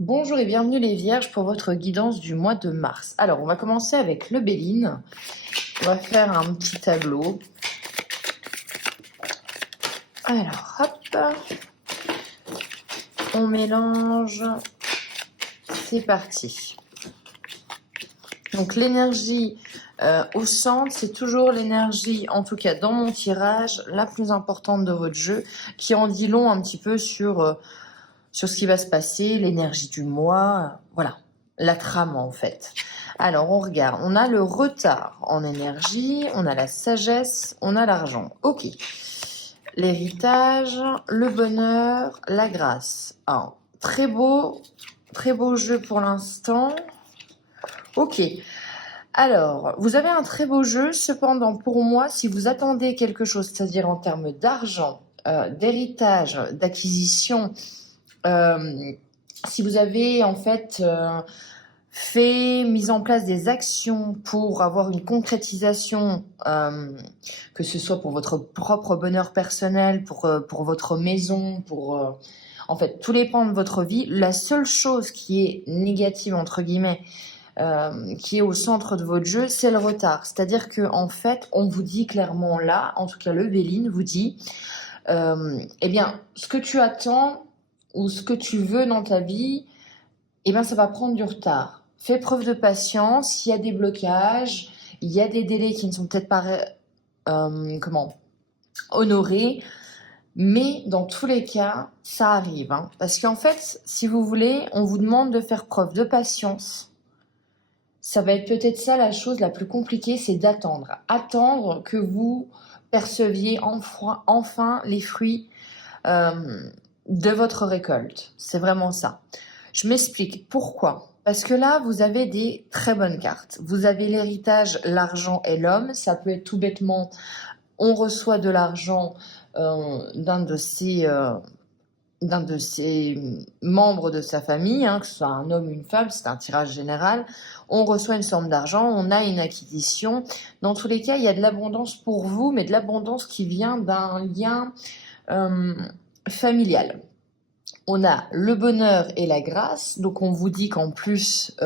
Bonjour et bienvenue les Vierges pour votre guidance du mois de mars. Alors, on va commencer avec le Béline. On va faire un petit tableau. Alors, hop, on mélange. C'est parti. Donc, l'énergie au centre, c'est toujours l'énergie, en tout cas dans mon tirage, la plus importante de votre jeu, qui en dit long un petit peu sur ce qui va se passer, l'énergie du mois, voilà, la trame en fait. Alors on regarde, on a le retard en énergie, on a la sagesse, on a l'argent. Ok. L'héritage, le bonheur, la grâce. Alors, très beau jeu pour l'instant. Ok. Alors, vous avez un très beau jeu, cependant pour moi, si vous attendez quelque chose, c'est-à-dire en termes d'argent, d'héritage, d'acquisition, si vous avez en fait mis en place des actions pour avoir une concrétisation, que ce soit pour votre propre bonheur personnel, pour votre maison, en fait tous les pans de votre vie, la seule chose qui est négative entre guillemets, qui est au centre de votre jeu, c'est le retard. C'est-à-dire que en fait, on vous dit clairement là, en tout cas le Béline vous dit, eh bien, ce que tu attends ou ce que tu veux dans ta vie, eh bien, ça va prendre du retard. Fais preuve de patience. Il y a des blocages, il y a des délais qui ne sont peut-être pas honorés, mais dans tous les cas, ça arrive. Hein. Parce qu'en fait, si vous voulez, on vous demande de faire preuve de patience. Ça va être peut-être ça la chose la plus compliquée, c'est d'attendre. Attendre que vous perceviez enfin les fruits de votre récolte. C'est vraiment ça. Je m'explique. Pourquoi ? Parce que là, vous avez des très bonnes cartes. Vous avez l'héritage, l'argent et l'homme. Ça peut être tout bêtement, on reçoit de l'argent d'un de ses membres de sa famille, hein, que ce soit un homme ou une femme, c'est un tirage général. On reçoit une somme d'argent, on a une acquisition. Dans tous les cas, il y a de l'abondance pour vous, mais de l'abondance qui vient d'un lien familial. On a le bonheur et la grâce, donc on vous dit qu'en plus,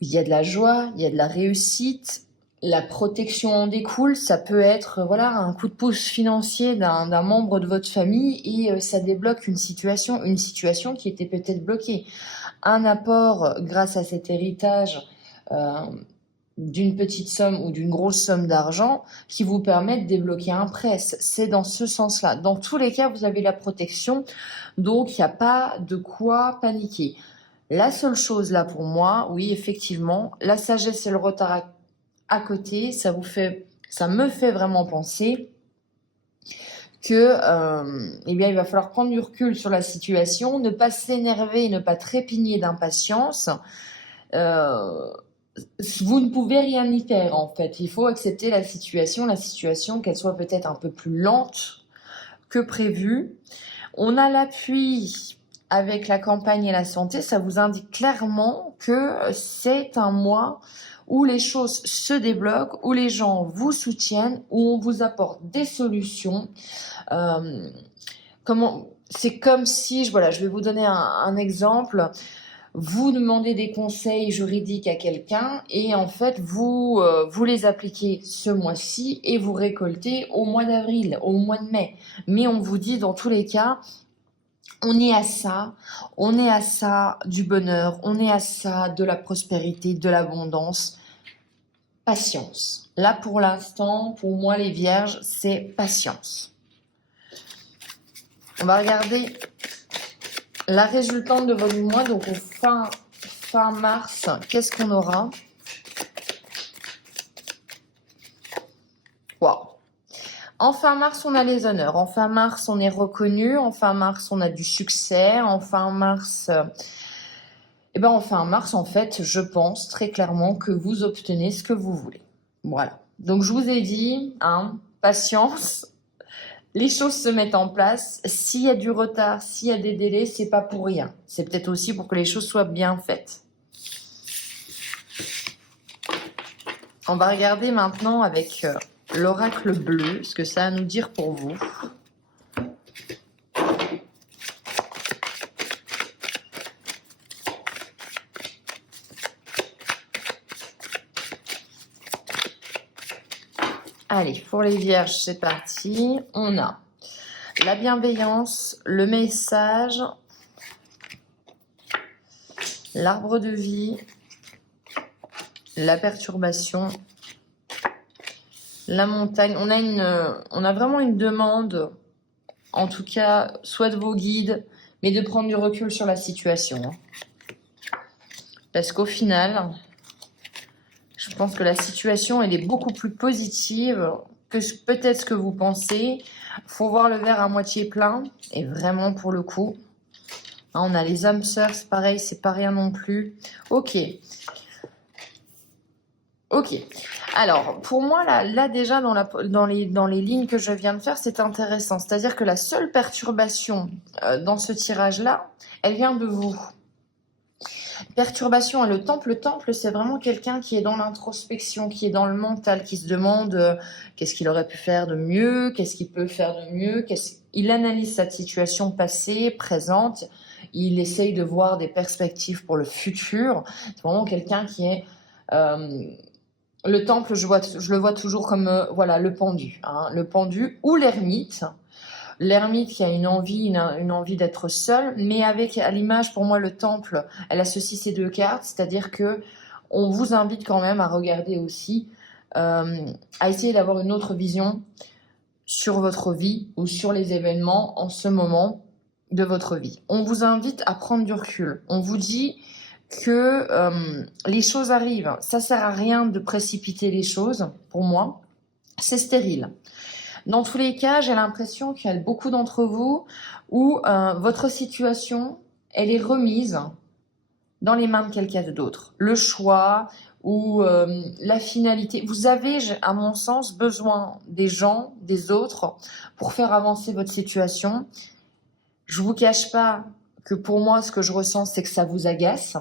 il y a de la joie, il y a de la réussite, la protection en découle, ça peut être voilà un coup de pouce financier d'un membre de votre famille et ça débloque une situation qui était peut-être bloquée. Un apport grâce à cet héritage d'une petite somme ou d'une grosse somme d'argent qui vous permet de débloquer un prêt. C'est dans ce sens-là. Dans tous les cas, vous avez la protection, donc il n'y a pas de quoi paniquer. La seule chose là pour moi, oui, effectivement, la sagesse et le retard à côté, ça me fait vraiment penser que eh bien, il va falloir prendre du recul sur la situation, ne pas s'énerver, ne pas trépigner d'impatience. Vous ne pouvez rien y faire en fait. Il faut accepter la situation qu'elle soit peut-être un peu plus lente que prévu. On a l'appui avec la campagne et la santé, ça vous indique clairement que c'est un mois où les choses se débloquent, où les gens vous soutiennent, où on vous apporte des solutions. C'est comme si, voilà, je vais vous donner un exemple. Vous demandez des conseils juridiques à quelqu'un et en fait, vous les appliquez ce mois-ci et vous récoltez au mois d'avril, au mois de mai. Mais on vous dit dans tous les cas, on est à ça du bonheur, on est à ça de la prospérité, de l'abondance. Patience. Là, pour l'instant, pour moi, les vierges, c'est patience. On va regarder la résultante de votre mois, donc au fin mars, qu'est-ce qu'on aura? Waouh! En fin mars, on a les honneurs. En fin mars, on est reconnu. En fin mars, on a du succès. En fin mars, en fait, je pense très clairement que vous obtenez ce que vous voulez. Voilà. Donc, je vous ai dit, hein, patience. Les choses se mettent en place. S'il y a du retard, s'il y a des délais, c'est pas pour rien. C'est peut-être aussi pour que les choses soient bien faites. On va regarder maintenant avec l'oracle bleu, ce que ça a à nous dire pour vous. Allez, pour les vierges, c'est parti. On a la bienveillance, le message, l'arbre de vie, la perturbation, la montagne. On a vraiment une demande, en tout cas, soit de vos guides, mais de prendre du recul sur la situation. Parce qu'au final, je pense que la situation, elle est beaucoup plus positive que peut-être ce que vous pensez. Faut voir le verre à moitié plein. Et vraiment, pour le coup, on a les âmes sœurs, c'est pareil, c'est pas rien non plus. Ok. Alors, pour moi, là déjà, dans les lignes que je viens de faire, c'est intéressant. C'est-à-dire que la seule perturbation dans ce tirage-là, elle vient de vous. Perturbation, le temple, c'est vraiment quelqu'un qui est dans l'introspection, qui est dans le mental, qui se demande qu'est-ce qu'il aurait pu faire de mieux, qu'est-ce qu'il peut faire de mieux, il analyse sa situation passée, présente, il essaye de voir des perspectives pour le futur. C'est vraiment quelqu'un qui est... le temple, je le vois toujours comme voilà, le pendu, hein, le pendu ou l'ermite. L'ermite qui a une envie d'être seul, mais avec à l'image, pour moi, le temple, elle associe ces deux cartes, c'est-à-dire que on vous invite quand même à regarder aussi, à essayer d'avoir une autre vision sur votre vie ou sur les événements en ce moment de votre vie. On vous invite à prendre du recul. On vous dit que les choses arrivent. Ça sert à rien de précipiter les choses, pour moi. C'est stérile. Dans tous les cas, j'ai l'impression qu'il y a beaucoup d'entre vous où votre situation, elle est remise dans les mains de quelqu'un d'autre. Le choix ou la finalité. Vous avez, à mon sens, besoin des gens, des autres, pour faire avancer votre situation. Je vous cache pas que pour moi, ce que je ressens, c'est que ça vous agace.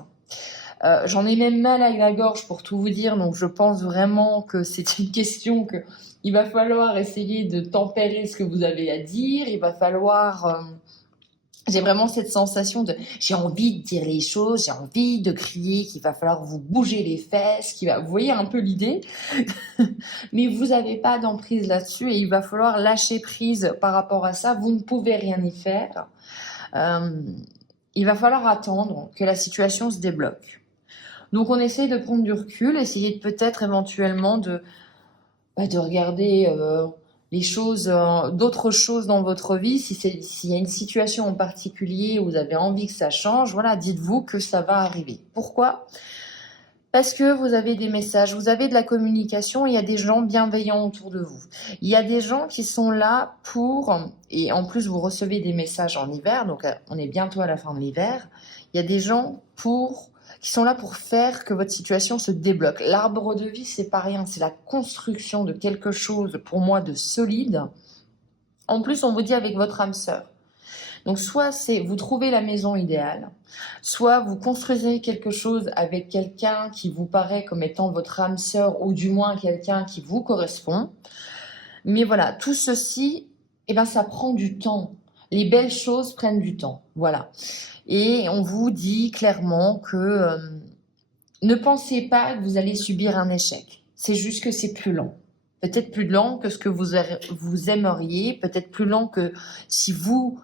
J'en ai même mal à la gorge pour tout vous dire, donc je pense vraiment que c'est une question que il va falloir essayer de tempérer ce que vous avez à dire. Il va falloir... j'ai vraiment cette sensation de... J'ai envie de dire les choses, j'ai envie de crier, qu'il va falloir vous bouger les fesses, vous voyez un peu l'idée. Mais vous n'avez pas d'emprise là-dessus et il va falloir lâcher prise par rapport à ça. Vous ne pouvez rien y faire. Il va falloir attendre que la situation se débloque. Donc on essaye de prendre du recul, essayer de peut-être éventuellement de regarder les choses, d'autres choses dans votre vie. S'il y a une situation en particulier où vous avez envie que ça change, voilà, dites-vous que ça va arriver. Pourquoi ? Parce que vous avez des messages, vous avez de la communication, il y a des gens bienveillants autour de vous. Il y a des gens qui sont là pour, et en plus vous recevez des messages en hiver, donc on est bientôt à la fin de l'hiver, il y a des gens qui sont là pour faire que votre situation se débloque. L'arbre de vie, c'est pas rien, c'est la construction de quelque chose, pour moi, de solide. En plus, on vous dit avec votre âme sœur. Donc, soit vous trouvez la maison idéale, soit vous construisez quelque chose avec quelqu'un qui vous paraît comme étant votre âme sœur, ou du moins quelqu'un qui vous correspond. Mais voilà, tout ceci, ça prend du temps. Les belles choses prennent du temps. Voilà. Et on vous dit clairement que ne pensez pas que vous allez subir un échec. C'est juste que c'est plus lent. Peut-être plus lent que ce que vous aimeriez, peut-être plus lent que si vous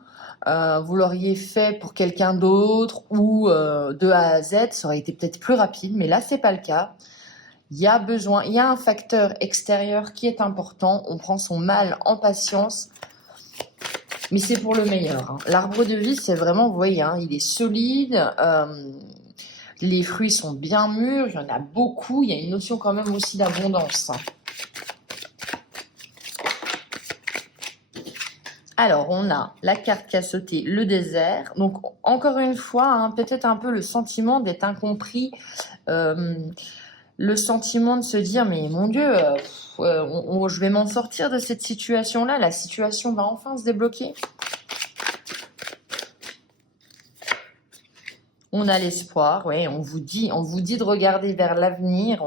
l'auriez fait pour quelqu'un d'autre ou de A à Z, ça aurait été peut-être plus rapide, mais là, c'est pas le cas. Il y a un facteur extérieur qui est important. On prend son mal en patience. Mais c'est pour le meilleur. Hein. L'arbre de vie, c'est vraiment, vous voyez, hein, il est solide. Les fruits sont bien mûrs. Il y en a beaucoup. Il y a une notion quand même aussi d'abondance. Alors, on a la carte qui a sauté, le désert. Donc, encore une fois, hein, peut-être un peu le sentiment d'être incompris. Le sentiment de se dire, mais mon Dieu, je vais m'en sortir de cette situation-là. La situation va enfin se débloquer. On a l'espoir, oui, on vous dit de regarder vers l'avenir,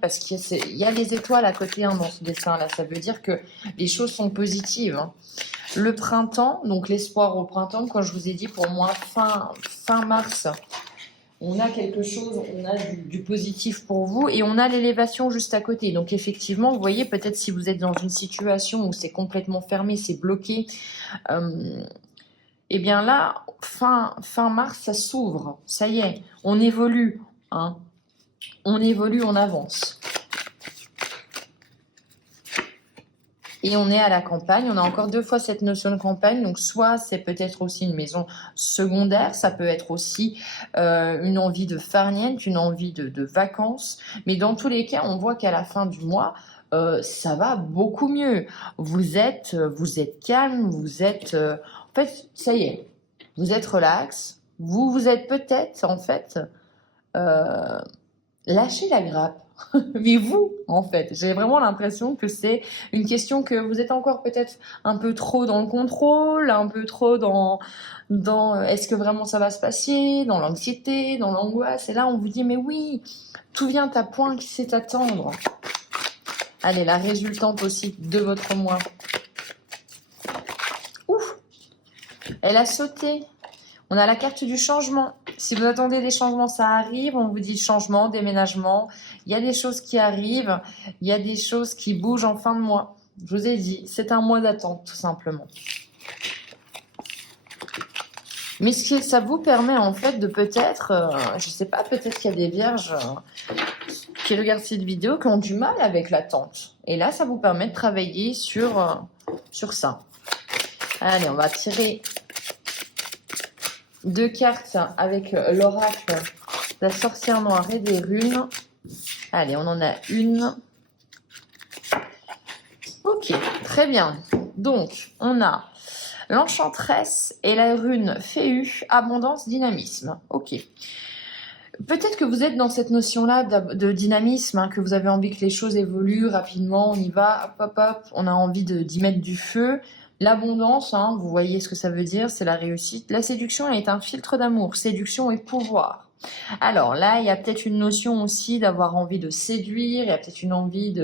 parce qu'il y a les étoiles à côté hein, dans ce dessin-là. Ça veut dire que les choses sont positives. Hein. Le printemps, donc l'espoir au printemps, quand je vous ai dit pour moi fin mars, on a quelque chose, on a du positif pour vous et on a l'élévation juste à côté. Donc effectivement, vous voyez, peut-être si vous êtes dans une situation où c'est complètement fermé, c'est bloqué, et bien là, fin mars, ça s'ouvre. Ça y est, on évolue. Hein. On évolue, on avance. Et on est à la campagne, on a encore 2 fois cette notion de campagne, donc soit c'est peut-être aussi une maison secondaire, ça peut être aussi une envie de farniente, une envie de vacances, mais dans tous les cas, on voit qu'à la fin du mois, ça va beaucoup mieux. Vous êtes calme, vous êtes... en fait, ça y est, vous êtes relax, vous êtes peut-être, en fait, lâché la grappe. Mais vous, en fait, j'ai vraiment l'impression que c'est une question que vous êtes encore peut-être un peu trop dans le contrôle, un peu trop dans est-ce que vraiment ça va se passer, dans l'anxiété, dans l'angoisse. Et là, on vous dit, mais oui, tout vient à point qui sait attendre. Allez, la résultante aussi de votre mois. Ouf, elle a sauté. On a la carte du changement. Si vous attendez des changements, ça arrive. On vous dit changement, déménagement. Il y a des choses qui arrivent. Il y a des choses qui bougent en fin de mois. Je vous ai dit, c'est un mois d'attente, tout simplement. Mais ça vous permet en fait de peut-être, je ne sais pas, peut-être qu'il y a des vierges qui regardent cette vidéo qui ont du mal avec l'attente. Et là, ça vous permet de travailler sur ça. Allez, on va tirer 2 cartes avec l'oracle, la sorcière noire et des runes. Allez, on en a une. Ok, très bien. Donc, on a l'enchanteresse et la rune Féu, abondance, dynamisme. Ok. Peut-être que vous êtes dans cette notion-là de dynamisme, hein, que vous avez envie que les choses évoluent rapidement, on y va, hop, hop, hop, on a envie d'y mettre du feu. L'abondance, hein, vous voyez ce que ça veut dire, c'est la réussite. La séduction est un filtre d'amour, séduction et pouvoir. Alors là, il y a peut-être une notion aussi d'avoir envie de séduire, il y a peut-être une envie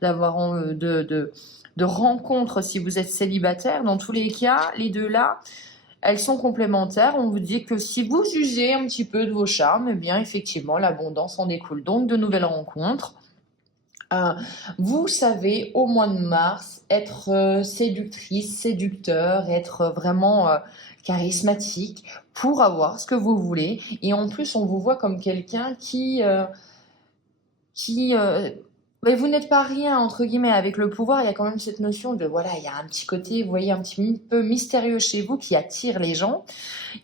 d'avoir de rencontres si vous êtes célibataire. Dans tous les cas, les deux là, elles sont complémentaires. On vous dit que si vous jugez un petit peu de vos charmes, eh bien effectivement, l'abondance en découle donc de nouvelles rencontres. Vous savez, au mois de mars, être séductrice, séducteur, être vraiment charismatique pour avoir ce que vous voulez. Et en plus, on vous voit comme quelqu'un mais vous n'êtes pas rien, entre guillemets, avec le pouvoir. Il y a quand même cette notion de, voilà, il y a un petit côté, vous voyez, un petit peu mystérieux chez vous qui attire les gens.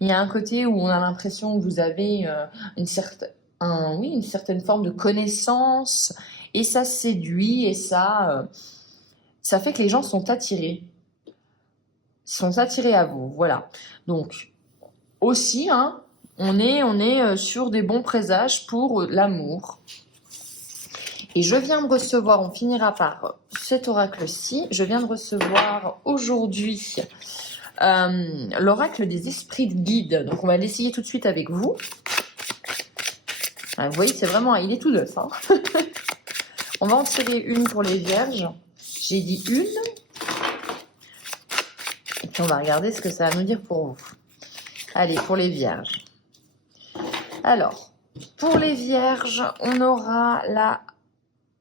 Il y a un côté où on a l'impression que vous avez une certaine forme de connaissance. Et ça séduit et ça fait que les gens sont attirés. Sont attirés à vous, voilà. Donc, aussi, hein, on est sur des bons présages pour l'amour. Et je viens de recevoir, on finira par cet oracle-ci, je viens de recevoir aujourd'hui l'oracle des esprits de guide. Donc, on va l'essayer tout de suite avec vous. Vous voyez, c'est vraiment, il est tout neuf, hein. On va en tirer une pour les vierges. J'ai dit une. Et puis on va regarder ce que ça va nous dire pour vous. Allez, pour les vierges. Alors, pour les vierges, on aura la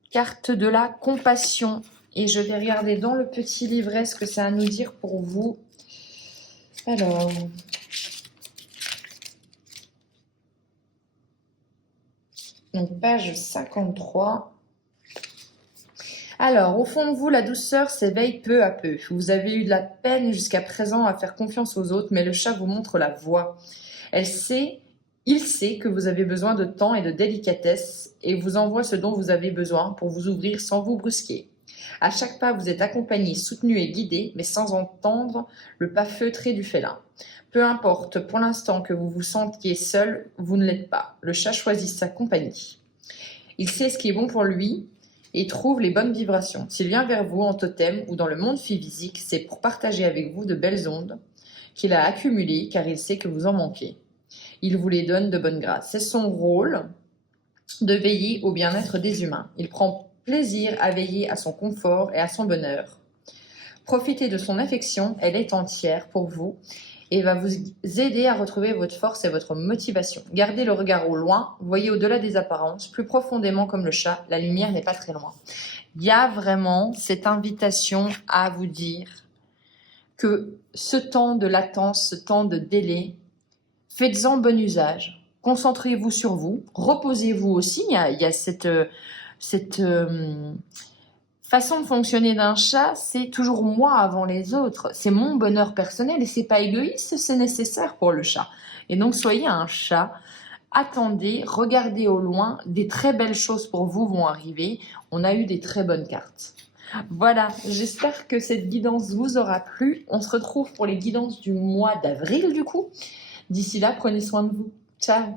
carte de la compassion. Et je vais regarder dans le petit livret ce que ça va nous dire pour vous. Alors... Donc, page 53. Alors, au fond de vous, la douceur s'éveille peu à peu. Vous avez eu de la peine jusqu'à présent à faire confiance aux autres, mais le chat vous montre la voie. Il sait que vous avez besoin de temps et de délicatesse et vous envoie ce dont vous avez besoin pour vous ouvrir sans vous brusquer. À chaque pas, vous êtes accompagné, soutenu et guidé, mais sans entendre le pas feutré du félin. Peu importe, pour l'instant que vous vous sentiez seul, vous ne l'êtes pas. Le chat choisit sa compagnie. Il sait ce qui est bon pour lui et trouve les bonnes vibrations. S'il vient vers vous en totem ou dans le monde physique, c'est pour partager avec vous de belles ondes qu'il a accumulées car il sait que vous en manquez. Il vous les donne de bonne grâce. C'est son rôle de veiller au bien-être des humains. Il prend plaisir à veiller à son confort et à son bonheur. Profitez de son affection, elle est entière pour vous et va vous aider à retrouver votre force et votre motivation. Gardez le regard au loin, voyez au-delà des apparences, plus profondément comme le chat, la lumière n'est pas très loin. Il y a vraiment cette invitation à vous dire que ce temps de latence, ce temps de délai, faites-en bon usage. Concentrez-vous sur vous, reposez-vous aussi. Il y a cette façon de fonctionner d'un chat, c'est toujours moi avant les autres. C'est mon bonheur personnel et c'est pas égoïste, c'est nécessaire pour le chat. Et donc soyez un chat. Attendez, regardez au loin, des très belles choses pour vous vont arriver. On a eu des très bonnes cartes. Voilà, j'espère que cette guidance vous aura plu. On se retrouve pour les guidances du mois d'avril du coup. D'ici là, prenez soin de vous. Ciao!